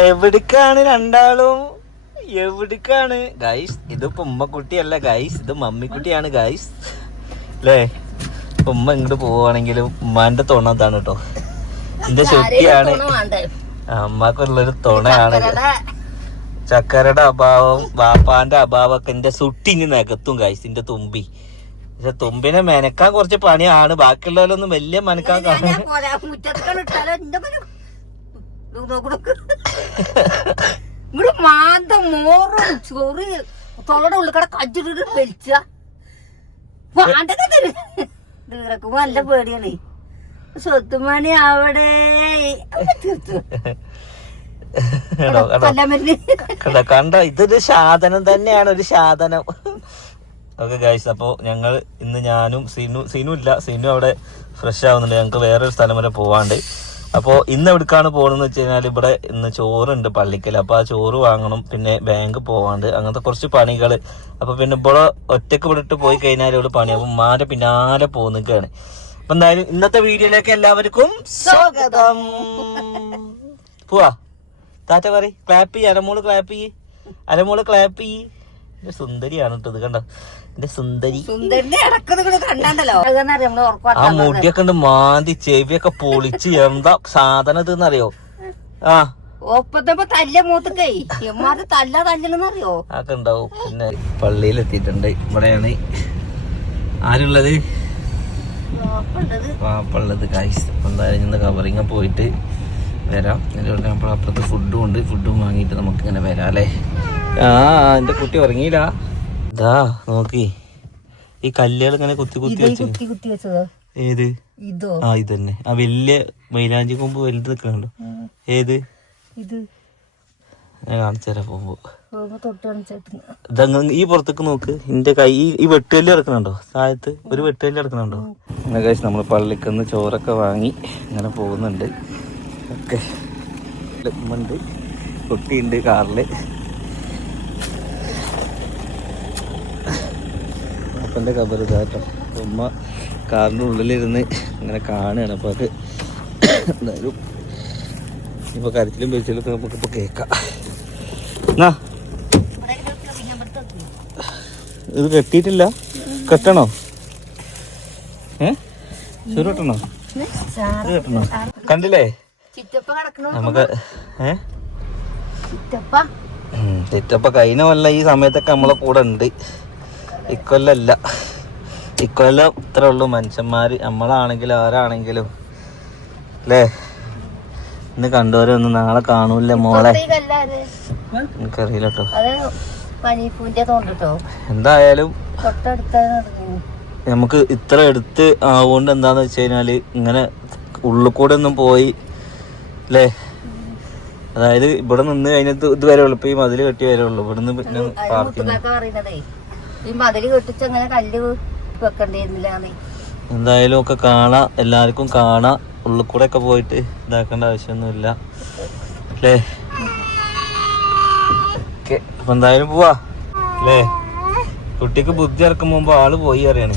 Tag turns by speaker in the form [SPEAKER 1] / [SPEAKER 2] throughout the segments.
[SPEAKER 1] എവിടേക്കാണ് രണ്ടാളും? എവിടക്കാണ്? ഗൈസ് ഇത് ഉമ്മക്കുട്ടിയല്ല ഗൈസ് ഇത് മമ്മിക്കുട്ടിയാണ് ഗൈസ് അല്ലേ ഉമ്മ ഇങ്ങോട്ട് പോവാണെങ്കിലും ഉമ്മാന്റെ തുണ അതാണ് കേട്ടോ എന്റെ ശുദ്ധിയാണ് അമ്മക്കുള്ളൊരു തുണയാണ് ചക്കരയുടെ അഭാവം വാപ്പാന്റെ അഭാവമൊക്കെ എന്റെ സുട്ടിങ് നികത്തും ഗൈസ് എന്റെ തുമ്പി. പക്ഷെ തുമ്പിനെ മെനക്കാൻ കുറച്ച് പണിയാണ്. ബാക്കിയുള്ളവരൊന്നും വലിയ മെനക്കാൻ കാണും
[SPEAKER 2] ഇങ്ങോട്ട് മാന്ത മോറും ചോറ് തൊള്ളയുടെ ഉള്ളിൽ കട കജ്ജിട്ട് വലിച്ച മാണ്ടൊക്കെ തീർക്കുമ്പോ നല്ല പേടിയാണ്. സ്വത്തുമണി അവിടെ.
[SPEAKER 1] കണ്ട? ഇതൊരു സാധനം തന്നെയാണ് ഒരു സാധനം. ഓക്കെ ഗൈസ് അപ്പോൾ ഞങ്ങൾ ഇന്ന് ഞാനും സീനു സീനു ഇല്ല. സീനു അവിടെ ഫ്രഷ് ആവുന്നുണ്ട്. ഞങ്ങൾക്ക് വേറൊരു സ്ഥലം വരെ പോവാണ്ട്. അപ്പോൾ ഇന്ന് എവിടേക്കാണ് പോകുന്നത് വെച്ച് കഴിഞ്ഞാൽ ഇവിടെ ഇന്ന് ചോറുണ്ട് പള്ളിക്കൽ അപ്പോൾ ആ ചോറ് വാങ്ങണം പിന്നെ ബാങ്ക് പോവാണ്ട് അങ്ങനത്തെ കുറച്ച് പണികൾ അപ്പോൾ പിന്നെ ഇവിടെ ഒറ്റയ്ക്ക് വിടിട്ട് പോയി കഴിഞ്ഞാൽ ഇവിടെ പണി. അപ്പം മാരെ പിന്നാലെ പോകുന്നൊക്കെയാണ് അപ്പൊ എന്തായാലും ഇന്നത്തെ വീഡിയോയിലേക്ക് എല്ലാവർക്കും സ്വാഗതം. പോവാ. താറ്റ പറ ക്ലാപ്പ് ചെയ്യ്. അരമോൾ ക്ലാപ്പ് ചെയ്യ്. അരമോൾ ക്ലാപ്പ് ചെയ്യ്. സുന്ദരിയാണ് കേട്ടോ ഇത് കണ്ടോ? എന്റെ സുന്ദരി. ആ മുടിയൊക്കെ ഉണ്ട് മാന്തി ചെവിയൊക്കെ പൊളിച്ച് എന്താ സാധനം ഇതെന്നറിയോ ആ.
[SPEAKER 2] ഒപ്പത്തപ്പോ തല്ല മൂത്തക്കേ. എമ്മാര് തല്ല തല്ലെന്നറിയോ
[SPEAKER 1] അതൊക്കെ ഉണ്ടാവും. പിന്നെ പള്ളിയിലെത്തിയിട്ടുണ്ട്. ഇവിടെയാണ്. ആരുള്ളത്? വാപ്പുള്ളത്. കായ്സ് എന്തായാലും ഇന്ന് കവറിങ് പോയിട്ട് വരാം. എന്നിട്ട് നമ്മൾ അപ്പുറത്ത് ഫുഡും ഉണ്ട്. ഫുഡും വാങ്ങിയിട്ട് നമുക്ക് ഇങ്ങനെ വരാം അല്ലേ? ആ എന്റെ കുട്ടി ഉറങ്ങിയില്ല. ഇതാ നോക്കി. ഈ കല്ലുകൾ ഇങ്ങനെ കുത്തി കുത്തി
[SPEAKER 2] ഇതേ
[SPEAKER 1] വെച്ചു.
[SPEAKER 2] കുത്തി കുത്തി വെച്ചതോ?
[SPEAKER 1] ഏത്?
[SPEAKER 2] ഇതോ?
[SPEAKER 1] ആ ഇതന്നെ. ആ വലിയ മൈലാഞ്ചി കൊമ്പ് വലുത് നിൽക്കുന്നുണ്ടോ ഏത്?
[SPEAKER 2] ഇത്.
[SPEAKER 1] ഞാൻ കാണിച്ചു തരാം പോകുമ്പോ. ഈ പുറത്തേക്ക് നോക്ക്. എന്റെ കൈ ഈ- വെട്ടുകല്ലി കിടക്കണുണ്ടോ? താഴത്ത് ഒരു വെട്ടുകല്ല് അങ്ങനെ നമ്മൾ നമ്മൾ പള്ളിക്കന്ന് ചോറൊക്കെ വാങ്ങി ഇങ്ങനെ പോകുന്നുണ്ട്. ഒക്കെ. ഉമ്മുണ്ട് കുട്ടിയുണ്ട് കാറിൽ. അപ്പന്റെ കബർ ഇതാട്ടോ ഉമ്മ കാറിന്റെ ഉള്ളിലിരുന്ന് ഇങ്ങനെ കാണുകയാണ്. അപ്പോൾ അത് എന്തായാലും ഇപ്പോൾ കരച്ചിലും പെരിച്ചിലും ഒക്കെ നമുക്കിപ്പോൾ കേൾക്കാം. എന്നാ ഇത് കെട്ടിയിട്ടില്ല? കെട്ടണോ? ഏ? ചെറു കെട്ടണോ? കെട്ടണോ? കണ്ടില്ലേ? നമുക്ക് ഏ?
[SPEAKER 2] ചിറ്റപ്പ
[SPEAKER 1] കഴിഞ്ഞ കൊല്ലം ഈ സമയത്തൊക്കെ നമ്മളെ കൂടെ ഉണ്ട്. ഇക്കൊല്ലല്ല. ഇക്കൊല്ലം ഇത്രേ ഉള്ളൂ. മനുഷ്യന്മാർ നമ്മളാണെങ്കിലും ആരാണെങ്കിലും. അല്ലേ ഇന്ന് കണ്ടുവരൊന്നും നാളെ കാണൂല മോളെ. എനിക്കറിയില്ല കേട്ടോ എന്തായാലും നമുക്ക് ഇത്ര എടുത്ത് ആവുകൊണ്ട് എന്താന്ന് വെച്ച് കഴിഞ്ഞാൽ ഇങ്ങനെ ഉള്ളിൽ കൂടെ ഒന്നും പോയി അല്ലേ അതായത് ഇവിടെ നിന്ന് കഴിഞ്ഞിട്ട് ഇതുവരെ ഉള്ളു. ഇപ്പൊ ഈ മതിൽ കെട്ടി വരെ ഉള്ളു. ഇവിടുന്ന് പിന്നെ
[SPEAKER 2] പറയുന്നതേ. ഈ മതിൽ കെട്ടിച്ച് അങ്ങനെ കല്ല് വെക്കണ്ടിരുന്നില്ലാന്നേ
[SPEAKER 1] എന്തായാലും ഒക്കെ കാണാ എല്ലാവർക്കും കാണാ. ഉള്ളിൽ കൂടെ ഒക്കെ പോയിട്ട് ഇതാക്കേണ്ട ആവശ്യമൊന്നുമില്ല. അല്ലേ? അപ്പൊ എന്തായാലും പോവാ. അല്ലേ? കുട്ടിക്ക് ബുദ്ധി ഇറക്കും മുമ്പ് ആൾ പോയി അറിയണേ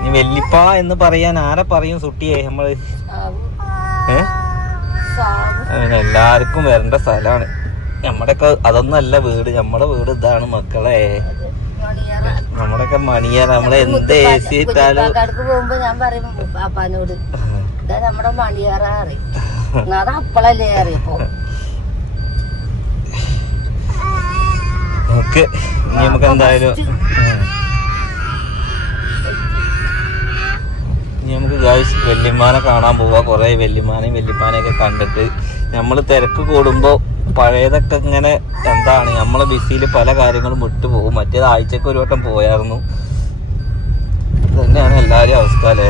[SPEAKER 1] നീ വെല്ലിപ്പ എന്ന് പറയാൻ ആരെ പറയും സുട്ടിയെ നമ്മൾ? ഏ? എല്ലാവർക്കും വരേണ്ട സ്ഥലമാണ്. നമ്മുടെയൊക്കെ അതൊന്നല്ല വീട്. നമ്മുടെ വീട് ഇതാണ് മക്കളെ. നമ്മുടെയൊക്കെ മണിയാ നമ്മളെ എന്ത് എ സി ഇട്ടാലും
[SPEAKER 2] പോകുമ്പോ ഞാൻ പറയും അപ്പാനോട് ഇതാ നമ്മുടെ മണിയാറ അറിയും അത് അപ്പളല്ലേ അറിയപ്പോ
[SPEAKER 1] ഓക്കെ. ഇനി നമുക്ക് എന്തായാലും ഇനി നമുക്ക് ഗായ്സ് വെല്ലിമാനെ കാണാൻ പോവാ. കുറെ വല്യമ്മാനെയും വല്യപ്പാനെയൊക്കെ കണ്ടിട്ട്. നമ്മൾ തിരക്ക് കൂടുമ്പോ പഴയതൊക്കെ ഇങ്ങനെ എന്താണ് നമ്മളെ ബിസിയിൽ പല കാര്യങ്ങളും വിട്ടുപോകും മറ്റേത് ആഴ്ചക്ക് ഒരു വട്ടം പോയായിരുന്നു. തന്നെയാണ് എല്ലാരും അവസ്ഥ അല്ലേ?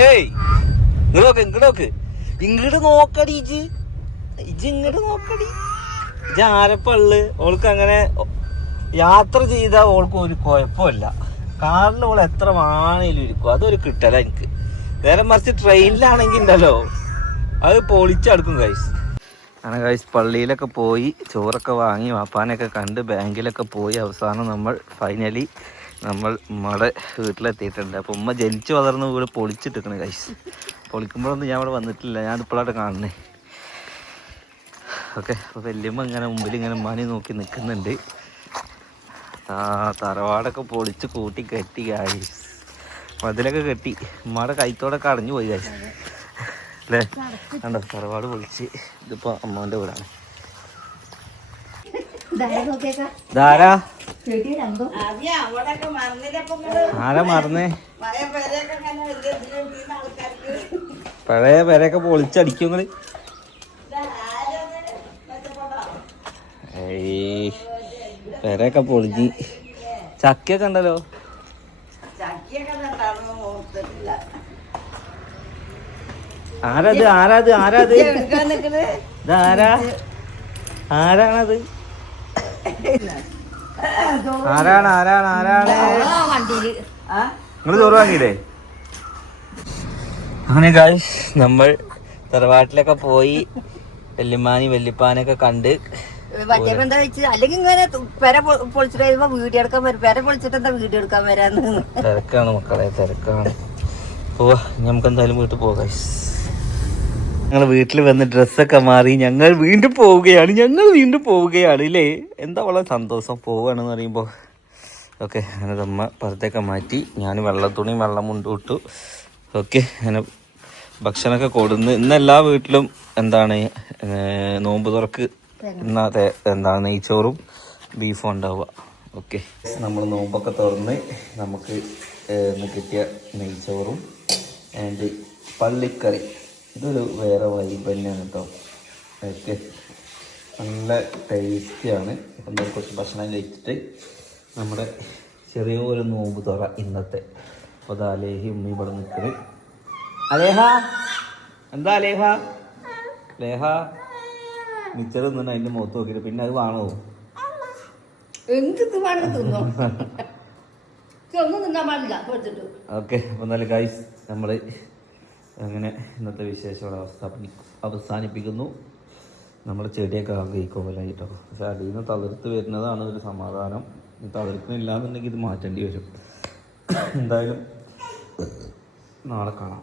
[SPEAKER 1] ഏയ് ഇങ്ങോട്ട് നോക്ക് ഇങ്ങോട്ട് നോക്ക്. ഇങ്ങോട്ട് നോക്കടി ഇജ് ഇജ് ഇങ്ങോട്ട് നോക്കടി. ഇജ് ആരപ്പള്ള്? ഓൾക്ക് അങ്ങനെ യാത്ര ചെയ്താൽ ഓൾക്ക് ഒരു കുഴപ്പമില്ല. കാറിൽ ഓൾ എത്ര വാണേലും ഇരിക്കും. അതൊരു കിട്ടല എനിക്ക്. നേരെ മറിച്ച് ട്രെയിനിലാണെങ്കിൽ ഉണ്ടല്ലോ അത് പൊളിച്ചടുക്കും കൈസ് അങ്ങനെ കൈസ് പള്ളിയിലൊക്കെ പോയി ചോറൊക്കെ വാങ്ങി വാപ്പാനൊക്കെ കണ്ട് ബാങ്കിലൊക്കെ പോയി അവസാനം നമ്മൾ ഫൈനലി നമ്മൾ മട വീട്ടിലെത്തിയിട്ടുണ്ട്. അപ്പോൾ ഉമ്മ ജനിച്ചു വളർന്ന വീട് പൊളിച്ചിട്ടിരിക്കണേ കൈസ് പൊളിക്കുമ്പോഴൊന്നും ഞാൻ അവിടെ വന്നിട്ടില്ല. ഞാൻ ഇപ്പോഴാണ് കാണുന്നേ. ഓക്കെ അപ്പോൾ വല്യമ്മ ഇങ്ങനെ മുമ്പിൽ ഇങ്ങനെ മണി നോക്കി നിൽക്കുന്നുണ്ട്. ആ തറവാടൊക്കെ പൊളിച്ച് കൂട്ടി കെട്ടി കായ് മതിലൊക്കെ കെട്ടി. ഉമ്മയുടെ കൈത്തോടൊക്കെ അടഞ്ഞു പോയി കാശ് അല്ലേ? കണ്ടോ? തറവാട് പൊളിച്ച് ഇതിപ്പോൾ അമ്മാന്റെ വീടാണ്. ധാരാ ആരാ മറന്നേ? പഴയ പേരൊക്കെ പൊളിച്ചടിക്കും നിങ്ങൾ ഏയ്. പെരയൊക്കെ പൊളിഞ്ഞ്. ചക്കയൊക്കെ ഉണ്ടല്ലോ? ആരാത്? ആരാത്? ആരാത്? ഇതാരാ? ആരാണത്? ആരാണ്? ആരാണ്? ആരാണ്? നിങ്ങൾ ചോറ് വാങ്ങിയില്ലേ? അങ്ങനെ ഗായ്സ് നമ്മൾ തറവാട്ടിലൊക്കെ പോയി വെല്ലുമാനി വെല്ലുപ്പാനൊക്കെ കണ്ട്
[SPEAKER 2] മറ്റേ എന്താ വെച്ച് അല്ലെങ്കിൽ ഇങ്ങനെ പെര പൊളിച്ചിട്ട് വീഡിയോ എടുക്കാൻ വരും. പെര പൊളിച്ചിട്ട് എന്താ വീഡിയോ എടുക്കാൻ വരാന്ന്?
[SPEAKER 1] തിരക്കാണ് മക്കളെ തിരക്കാണ്. പോവാ നമുക്ക് എന്തായാലും വീട്ടിൽ പോകാം ഞങ്ങൾ വീട്ടിൽ വന്ന് ഡ്രസ്സൊക്കെ മാറി ഞങ്ങൾ വീണ്ടും പോവുകയാണ്. ഞങ്ങൾ വീണ്ടും പോവുകയാണ് ഇല്ലേ? എന്താ വളരെ സന്തോഷം? പോവുകയാണെന്ന് പറയുമ്പോൾ ഓക്കെ അങ്ങനെ അമ്മ പുറത്തേക്ക് മാറ്റി ഞാൻ വെള്ളത്തുണി വെള്ളം മുണ്ടു ഓക്കെ അങ്ങനെ ഭക്ഷണമൊക്കെ കൊടുന്ന് ഇന്ന് എല്ലാ വീട്ടിലും എന്താണ് നോമ്പ് തുറക്ക് ഇന്നത്തെ എന്താണ് നെയ്ച്ചോറും ബീഫും ഉണ്ടാവുക. ഓക്കെ നമ്മൾ നോമ്പൊക്കെ തുറന്ന് നമുക്ക് കിട്ടിയ നെയ്ച്ചോറും ആൻഡ് പള്ളിക്കറി. ഇതൊരു വേറെ വൈബ് തന്നെയാണ് കേട്ടോ ഓക്കെ നല്ല ടേസ്റ്റിയാണ് അപ്പം കുറച്ച് ഭക്ഷണം കഴിച്ചിട്ട് നമ്മുടെ ചെറിയൊരു നോമ്പ് തുറ ഇന്നത്തെ. അപ്പോൾ അത് അലേഹി ഉമ്മി ഇവിടെ നിൽക്കുന്നത് അലേഹ? എന്താ അലേഹ? ലേഹ മിച്ചർ തിന്നണ അതിന്റെ മുഖത്ത് നോക്കിട്ട് പിന്നെ അത് വാണോ?
[SPEAKER 2] എന്ത് ഇത് വേണമെങ്കിൽ തിന്നോ? ഇത് ഒന്നും തിന്നാൻ പാടില്ല കൊടുത്തിട്ട്
[SPEAKER 1] ഓക്കെ അപ്പോൾ എന്നാലും ഗൈസ് നമ്മൾ അങ്ങനെ ഇന്നത്തെ വിശേഷമുള്ള അവസ്ഥ അവസാനിപ്പിക്കുന്നു. നമ്മൾ ചെടിയൊക്കെ ആഗ്രഹിക്കുമല്ലായിട്ടോ പക്ഷെ അതിൽ നിന്ന് തളിർത്ത് വരുന്നതാണ് ഒരു സമാധാനം. തളിർക്കുന്നില്ല എന്നുണ്ടെങ്കിൽ ഇത് മാറ്റേണ്ടി വരും. എന്തായാലും നാളെ കാണാം.